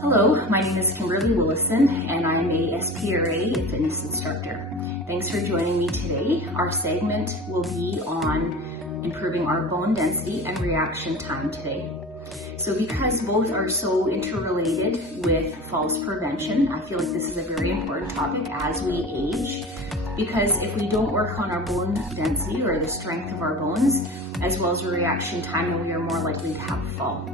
Hello, my name is Kimberly and I'm a SPRA fitness instructor. Thanks for joining me today. Our segment will be on improving our bone density and reaction time today. So because both are so interrelated with falls prevention, I feel like this is a very important topic as we age, because if we don't work on our bone density or the strength of our bones, as well as reaction time, then we are more likely to have a fall.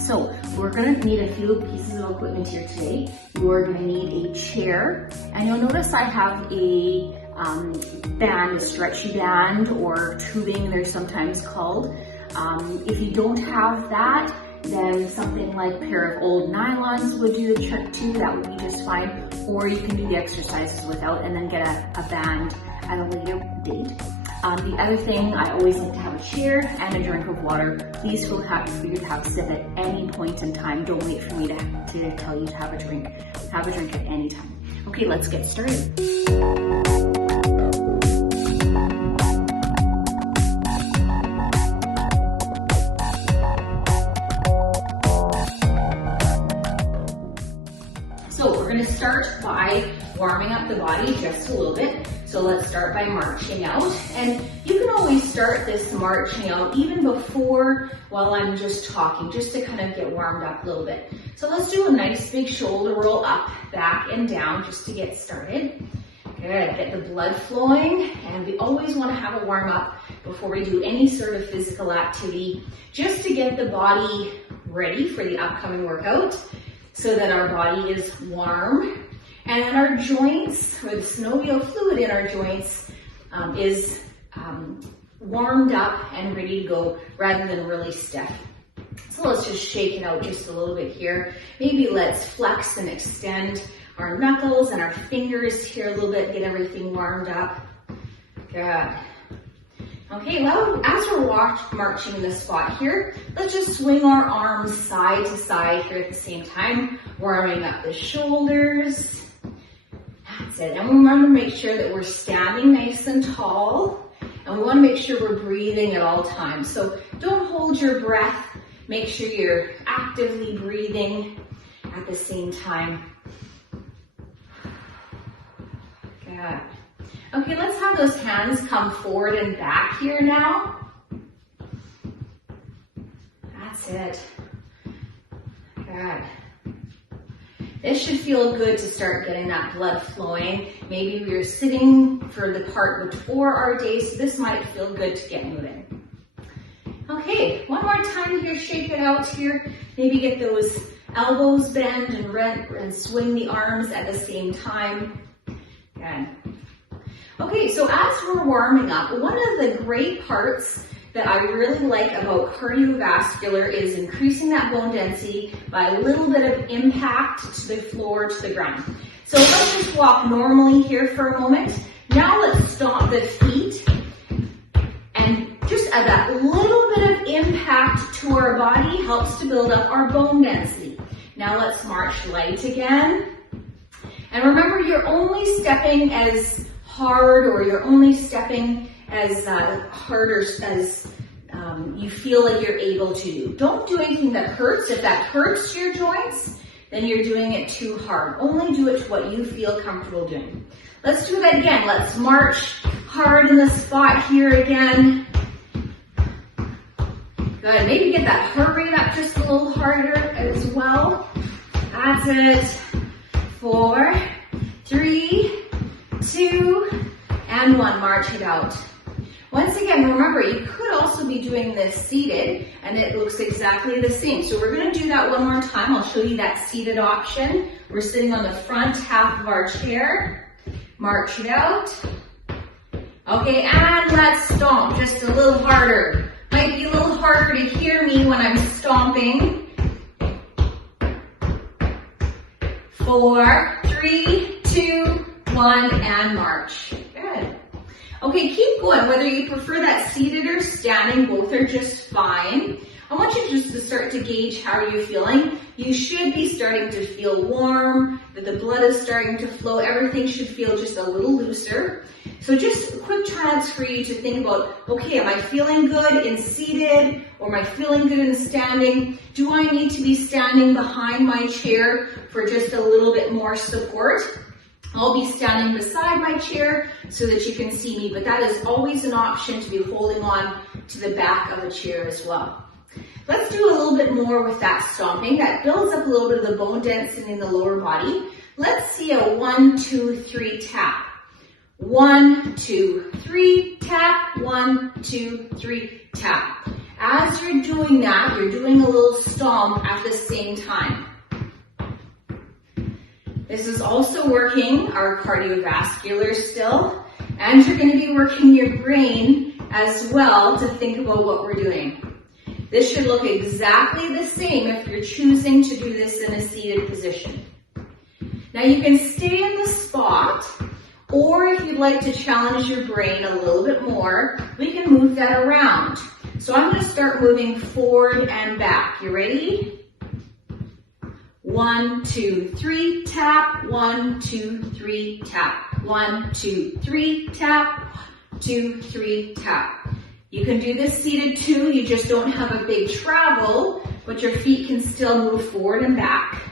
So we're going to need a few pieces of equipment here today. You're going to need a chair, and you'll notice I have a band, a stretchy band or tubing, they're sometimes called. If you don't have that, then something like a pair of old nylons would do the trick too. That would be just fine. Or you can do the exercises without and then get a band at a later date. The other thing, I always like to have a chair and a drink of water. Please feel happy for you to have a sip at any point in time. Don't wait for me to tell you to have a drink. Have a drink at any time. Okay, let's get started. So we're going to start by warming up the body just a little bit. So let's start by marching out. And you can always start this marching out even before while I'm just talking, just to kind of get warmed up a little bit. So let's do a nice big shoulder roll up, back and down just to get started. Good, get the blood flowing. And we always want to have a warm up before we do any sort of physical activity, just to get the body ready for the upcoming workout so that our body is warm. And then our joints, or the synovial fluid in our joints, is warmed up and ready to go rather than really stiff. So let's just shake it out just a little bit here. Maybe let's flex and extend our knuckles and our fingers here a little bit, get everything warmed up. Good. Okay, well, as we're marching in this spot here, let's just swing our arms side to side here at the same time, warming up the shoulders. That's it. And we want to make sure that we're standing nice and tall, and we want to make sure we're breathing at all times. So don't hold your breath. Make sure you're actively breathing at the same time. Good. Okay, let's have those hands come forward and back here now. That's it. Good. This should feel good to start getting that blood flowing. Maybe we were sitting for the part before our day, so this might feel good to get moving. Okay, one more time here, shake it out here. Maybe get those elbows bent and swing the arms at the same time. Good. Okay, so as we're warming up, one of the great parts that I really like about cardiovascular is increasing that bone density by a little bit of impact to the floor, to the ground. So let's just walk normally here for a moment. Now let's stomp the feet, and just that little bit of impact to our body helps to build up our bone density. Now let's march light again. And remember, you're only stepping as hard, or you're only stepping as hard as you feel like you're able to do. Don't do anything that hurts. If that hurts your joints, then you're doing it too hard. Only do it to what you feel comfortable doing. Let's do that again. Let's march hard in the spot here again. Good. Maybe get that heart rate up just a little harder as well. That's it. 4, 3, 2, and 1. March it out. Once again, remember, you could also be doing this seated, and it looks exactly the same. So we're going to do that one more time. I'll show you that seated option. We're sitting on the front half of our chair. March it out. Okay, and let's stomp just a little harder. Might be a little harder to hear me when I'm stomping. 4, 3, 2, 1, and march. Good. Okay, keep going. Whether you prefer that seated or standing, both are just fine. I want you just to start to gauge how you're feeling. you should be starting to feel warm, that the blood is starting to flow. Everything should feel just a little looser. So just a quick chance for you to think about, okay, am I feeling good in seated, or am I feeling good in standing? Do I need to be standing behind my chair for just a little bit more support? I'll be standing beside my chair so that you can see me, but that is always an option to be holding on to the back of a chair as well. Let's do a little bit more with that stomping. That builds up a little bit of the bone density in the lower body. Let's see a 1, 2, 3 tap. 1, 2, 3 tap. 1, 2, 3 tap. As you're doing that, you're doing a little stomp at the same time. This is also working our cardiovascular still, and you're going to be working your brain as well to think about what we're doing. This should look exactly the same if you're choosing to do this in a seated position. Now you can stay in the spot, or if you'd like to challenge your brain a little bit more, we can move that around. So I'm going to start moving forward and back. You ready? 1, 2, 3 tap. 1, 2, 3 tap. 1, 2, 3 tap. 1, 2, 3 tap. You can do this seated too. You just don't have a big travel, but your feet can still move forward and back.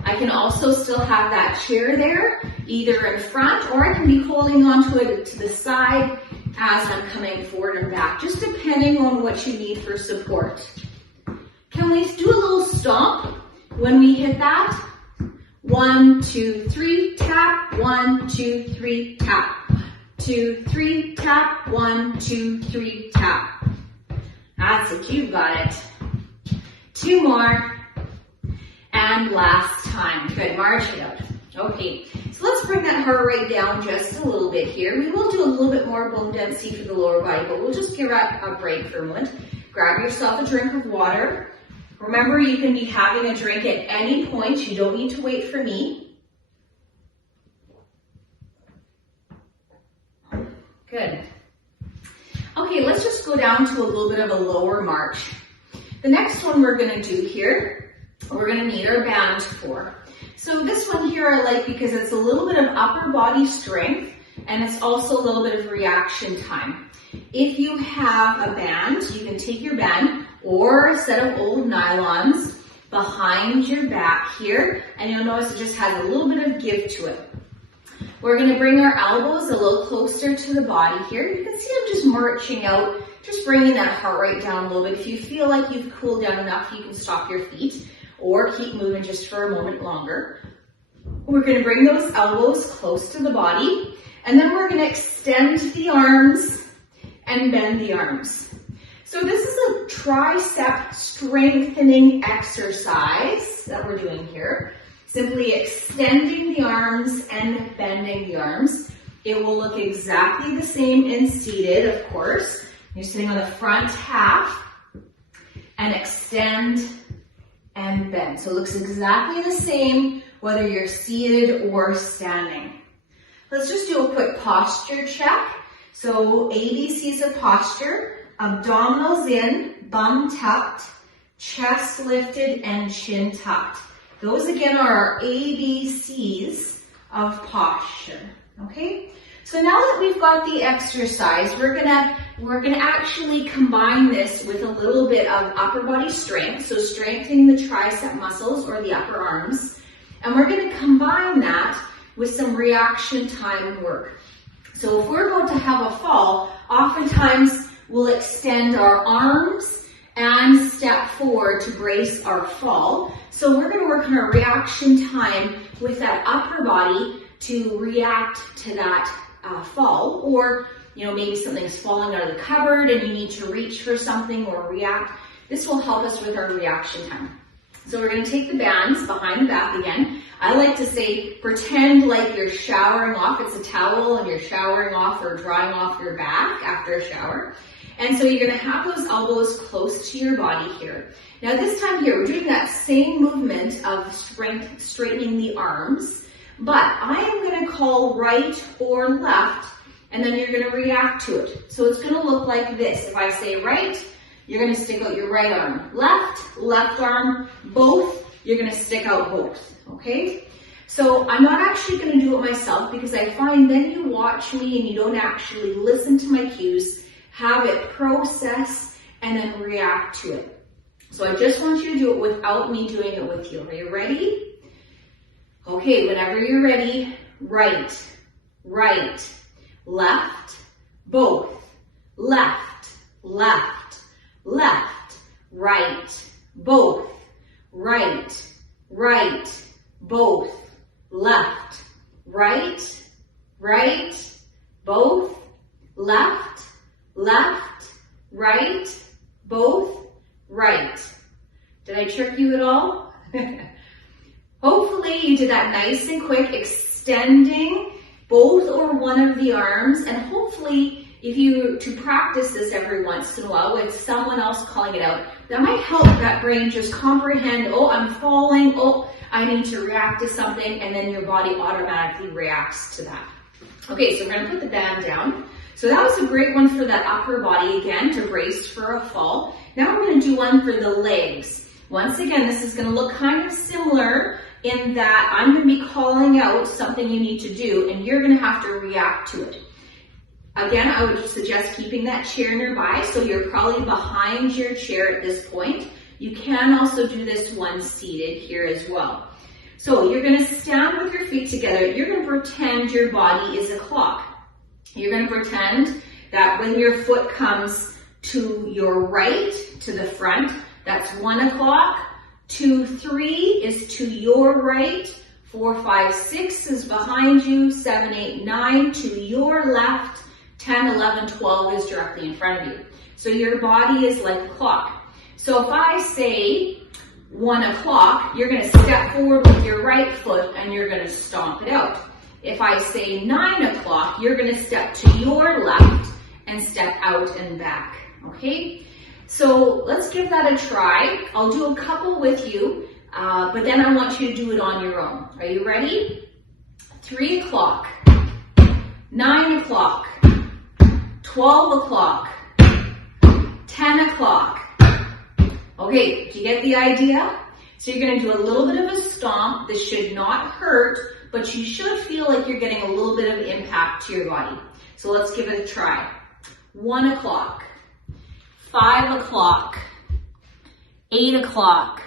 I can also still have that chair there, either in front, or I can be holding onto it to the side as I'm coming forward and back, just depending on what you need for support. Can we do a little stomp when we hit that? 1, 2, 3 tap. 1, 2, 3 tap. 2, 3 tap. 1, 2, 3 tap. That's it, you've got it. 2 more. And last time. Good, march it out. Okay, so let's bring that heart rate down just a little bit here. We will do a little bit more bone density for the lower body, but we'll just give that a break for a moment. Grab yourself a drink of water. Remember, you can be having a drink at any point. You don't need to wait for me. Good. Okay, let's just go down to a little bit of a lower march. The next one we're going to do here, we're going to need our band for. So this one here I like because it's a little bit of upper body strength, and it's also a little bit of reaction time. If you have a band, you can take your band or a set of old nylons behind your back here, and you'll notice it just has a little bit of give to it. We're going to bring our elbows a little closer to the body here. You can see I'm just marching out, just bringing that heart rate down a little bit. If you feel like you've cooled down enough, you can stop your feet or keep moving just for a moment longer. We're going to bring those elbows close to the body, and then we're going to extend the arms and bend the arms. So this is a tricep strengthening exercise that we're doing here. Simply extending the arms and bending the arms. It will look exactly the same in seated, of course. You're sitting on the front half and extend and bend. So it looks exactly the same whether you're seated or standing. Let's just do a quick posture check. So ABCs of posture: abdominals in, bum tucked, chest lifted, and chin tucked. Those again are our ABCs of posture, okay? So now that we've got the exercise, we're gonna actually combine this with a little bit of upper body strength, so strengthening the tricep muscles or the upper arms, and we're gonna combine that with some reaction time work. So if we're about to have a fall, oftentimes we'll extend our arms and step forward to brace our fall. So we're going to work on our reaction time with that upper body to react to that fall, or maybe something's falling out of the cupboard and you need to reach for something or react. This will help us with our reaction time. So we're going to take the bands behind the back again. I like to say, pretend like you're showering off. It's a towel and you're showering off or drying off your back after a shower. And so you're going to have those elbows close to your body here. Now this time here, we're doing that same movement of straightening the arms, but I am going to call right or left, and then you're going to react to it. So it's going to look like this. If I say right, you're gonna stick out your right arm. Left arm, both, you're gonna stick out both, okay? So I'm not actually gonna do it myself because I find then you watch me and you don't actually listen to my cues, have it process, and then react to it. So I just want you to do it without me doing it with you. Are you ready? Okay, whenever you're ready, right, left, both, left, right, both, right, both, left, right, both, left, right, both, right. Did I trick you at all? Hopefully you did that nice and quick, extending both or one of the arms, and hopefully to practice this every once in a while with someone else calling it out, that might help that brain just comprehend, oh, I'm falling, oh, I need to react to something, and then your body automatically reacts to that. Okay, so we're gonna put the band down. So that was a great one for that upper body again, to brace for a fall. Now we're gonna do one for the legs. Once again, this is gonna look kind of similar in that I'm gonna be calling out something you need to do, and you're gonna have to react to it. Again, I would suggest keeping that chair nearby, so you're probably behind your chair at this point. You can also do this one seated here as well. So you're gonna stand with your feet together. You're gonna pretend your body is a clock. You're gonna pretend that when your foot comes to your right, to the front, that's 1 o'clock. 2, 3 is to your right. 4, 5, 6 is behind you. 7, 8, 9 to your left. 10, 11, 12 is directly in front of you. So your body is like a clock. So if I say 1 o'clock, you're gonna step forward with your right foot and you're gonna stomp it out. If I say 9 o'clock, you're gonna step to your left and step out and back, okay? So let's give that a try. I'll do a couple with you, but then I want you to do it on your own. Are you ready? 3 o'clock, 9 o'clock, 12 o'clock, 10 o'clock. Okay, do you get the idea? So you're gonna do a little bit of a stomp. This should not hurt, but you should feel like you're getting a little bit of impact to your body. So let's give it a try. 1 o'clock, 5 o'clock, 8 o'clock,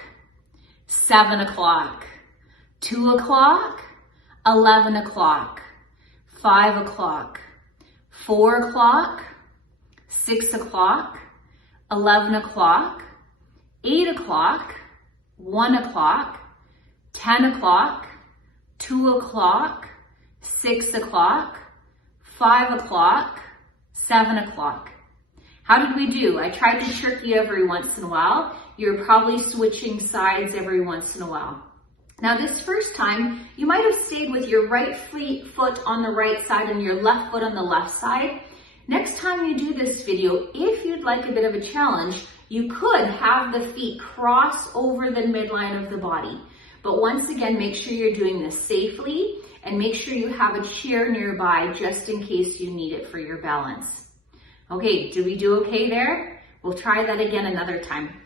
7 o'clock, 2 o'clock, 11 o'clock, 5 o'clock, 4 o'clock, 6 o'clock, 11 o'clock, 8 o'clock, 1 o'clock, 10 o'clock, 2 o'clock, 6 o'clock, 5 o'clock, 7 o'clock. How did we do? I tried to trick you every once in a while. You're probably switching sides every once in a while. Now this first time, you might have stayed with your right foot on the right side and your left foot on the left side. Next time you do this video, if you'd like a bit of a challenge, you could have the feet cross over the midline of the body. But once again, make sure you're doing this safely and make sure you have a chair nearby just in case you need it for your balance. Okay, did we do okay there? We'll try that again another time.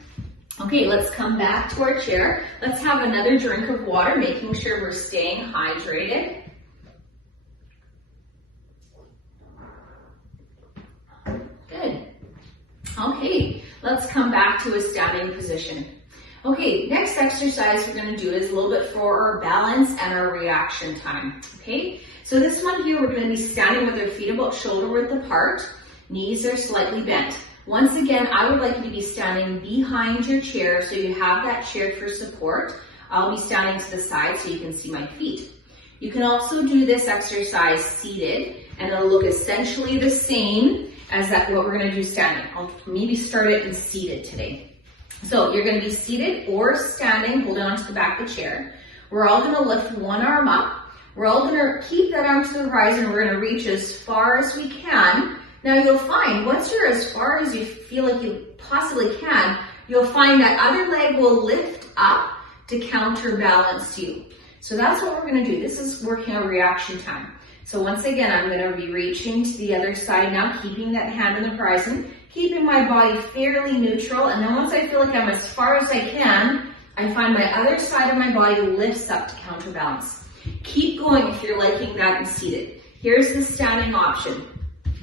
Okay, let's come back to our chair. Let's have another drink of water, making sure we're staying hydrated. Good. Okay, let's come back to a standing position. Okay, next exercise we're going to do is a little bit for our balance and our reaction time. Okay, so this one here, we're going to be standing with our feet about shoulder width apart. Knees are slightly bent. Once again, I would like you to be standing behind your chair so you have that chair for support. I'll be standing to the side so you can see my feet. You can also do this exercise seated, and it'll look essentially the same as what we're going to do standing. I'll maybe start it in seated today. So you're going to be seated or standing, holding onto the back of the chair. We're all going to lift one arm up. We're all going to keep that arm to the horizon. We're going to reach as far as we can. Now you'll find once you're as far as you feel like you possibly can, you'll find that other leg will lift up to counterbalance you. So that's what we're going to do. This is working on reaction time. So once again, I'm going to be reaching to the other side now, keeping that hand on the horizon. keeping my body fairly neutral. And then once I feel like I'm as far as I can, I find my other side of my body lifts up to counterbalance. Keep going if you're liking that and seated. Here's the standing option.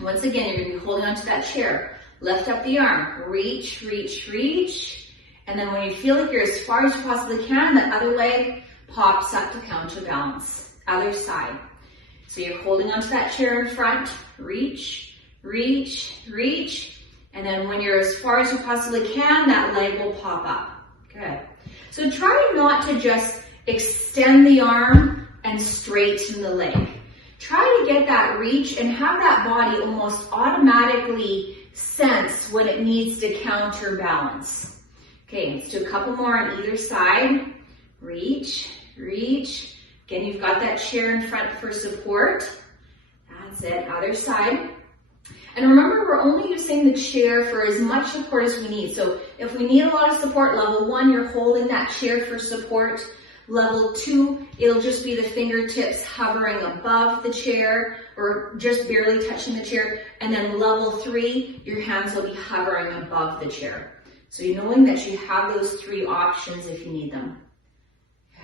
Once again, you're gonna be holding onto that chair. Lift up the arm, reach, reach, reach. And then when you feel like you're as far as you possibly can, the other leg pops up to counterbalance. Other side. So you're holding onto that chair in front, reach, reach, reach. And then when you're as far as you possibly can, that leg will pop up. Good. So try not to just extend the arm and straighten the leg. Try to get that reach and have that body almost automatically sense when it needs to counterbalance. Okay, let's do a couple more on either side. Reach, reach. Again, you've got that chair in front for support. That's it, other side. And remember, we're only using the chair for as much support as we need. So if we need a lot of support, level 1, you're holding that chair for support. Level 2, it'll just be the fingertips hovering above the chair or just barely touching the chair. And then level 3, your hands will be hovering above the chair. So you're knowing that you have those 3 options if you need them.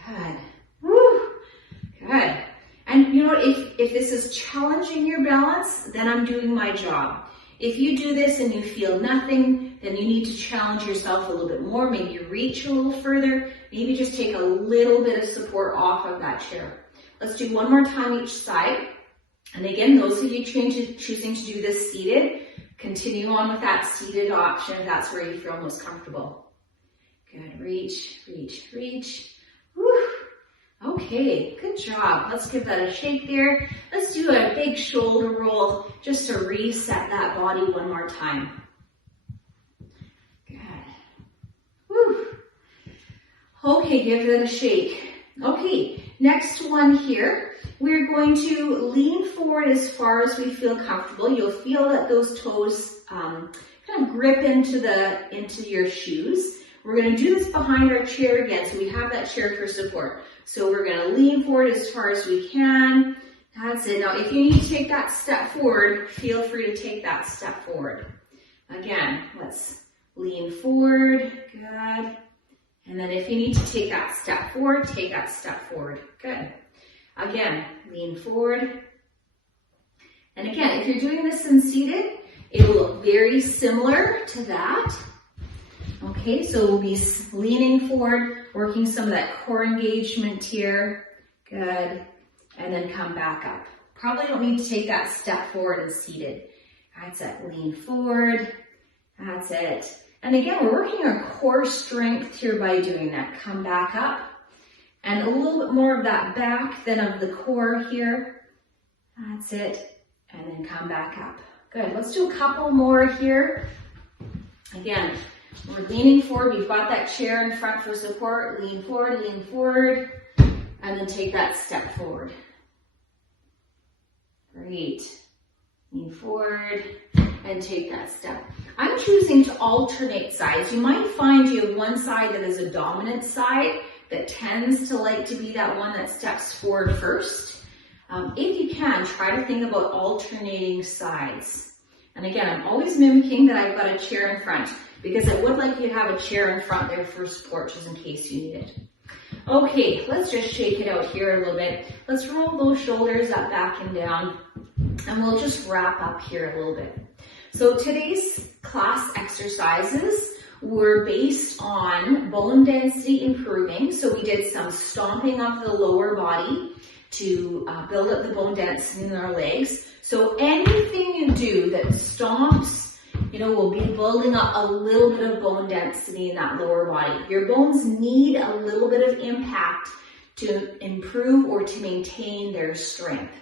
Good. Woo. Good. And you know what, if this is challenging your balance, then I'm doing my job. If you do this and you feel nothing, then you need to challenge yourself a little bit more. Maybe reach a little further. Maybe just take a little bit of support off of that chair. Let's do one more time each side. And again, those of you choosing to do this seated, continue on with that seated option if that's where you feel most comfortable. Good, reach, reach, reach. Whew. Okay, good job. Let's give that a shake there. Let's do a big shoulder roll just to reset that body one more time. Good. Whew. Okay, give it a shake. Okay, next one here. We're going to lean forward as far as we feel comfortable. You'll feel that those toes kind of grip into your shoes. We're going to do this behind our chair again, so we have that chair for support. So we're going to lean forward as far as we can. That's it. Now, if you need to take that step forward, feel free to take that step forward. Again, let's lean forward. Good. And then if you need to take that step forward, take that step forward. Good. Again, lean forward. And again, if you're doing this in seated, it will look very similar to that. Okay, so we'll be leaning forward, working some of that core engagement here. Good. And then come back up. Probably don't need to take that step forward and seated. That's it. Lean forward. That's it. And again, we're working our core strength here by doing that. Come back up. And a little bit more of that back than of the core here. That's it. And then come back up. Good. Let's do a couple more here. Again, we're leaning forward. We've got that chair in front for support. Lean forward, and then take that step forward. Great. Lean forward and take that step. I'm choosing to alternate sides. You might find you have one side that is a dominant side that tends to like to be that one that steps forward first. If you can, try to think about alternating sides. And again, I'm always mimicking that I've got a chair in front because I would like you to have a chair in front there for support just in case you need it. Okay, let's just shake it out here a little bit. Let's roll those shoulders up, back, and down. And we'll just wrap up here a little bit. So today's class exercises were based on bone density improving. So we did some stomping of the lower body to build up the bone density in our legs. So anything you do that stomps, will be building up a little bit of bone density in that lower body. Your bones need a little bit of impact to improve or to maintain their strength.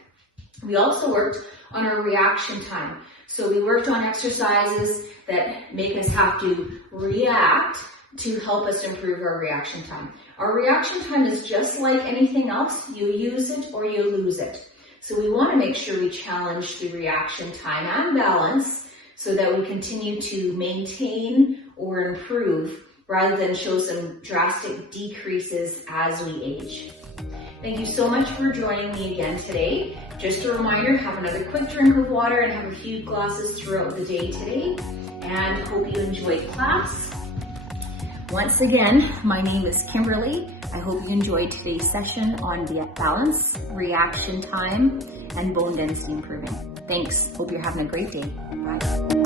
We also worked on our reaction time. So we worked on exercises that make us have to react to help us improve our reaction time. Our reaction time is just like anything else. You use it or you lose it. So we want to make sure we challenge the reaction time and balance so that we continue to maintain or improve rather than show some drastic decreases as we age. Thank you so much for joining me again today. Just a reminder, have another quick drink of water and have a few glasses throughout the day today. and hope you enjoyed class. Once again, my name is Kimberly. I hope you enjoyed today's session on the balance, reaction time, and bone density improving. Thanks. Hope you're having a great day. Bye.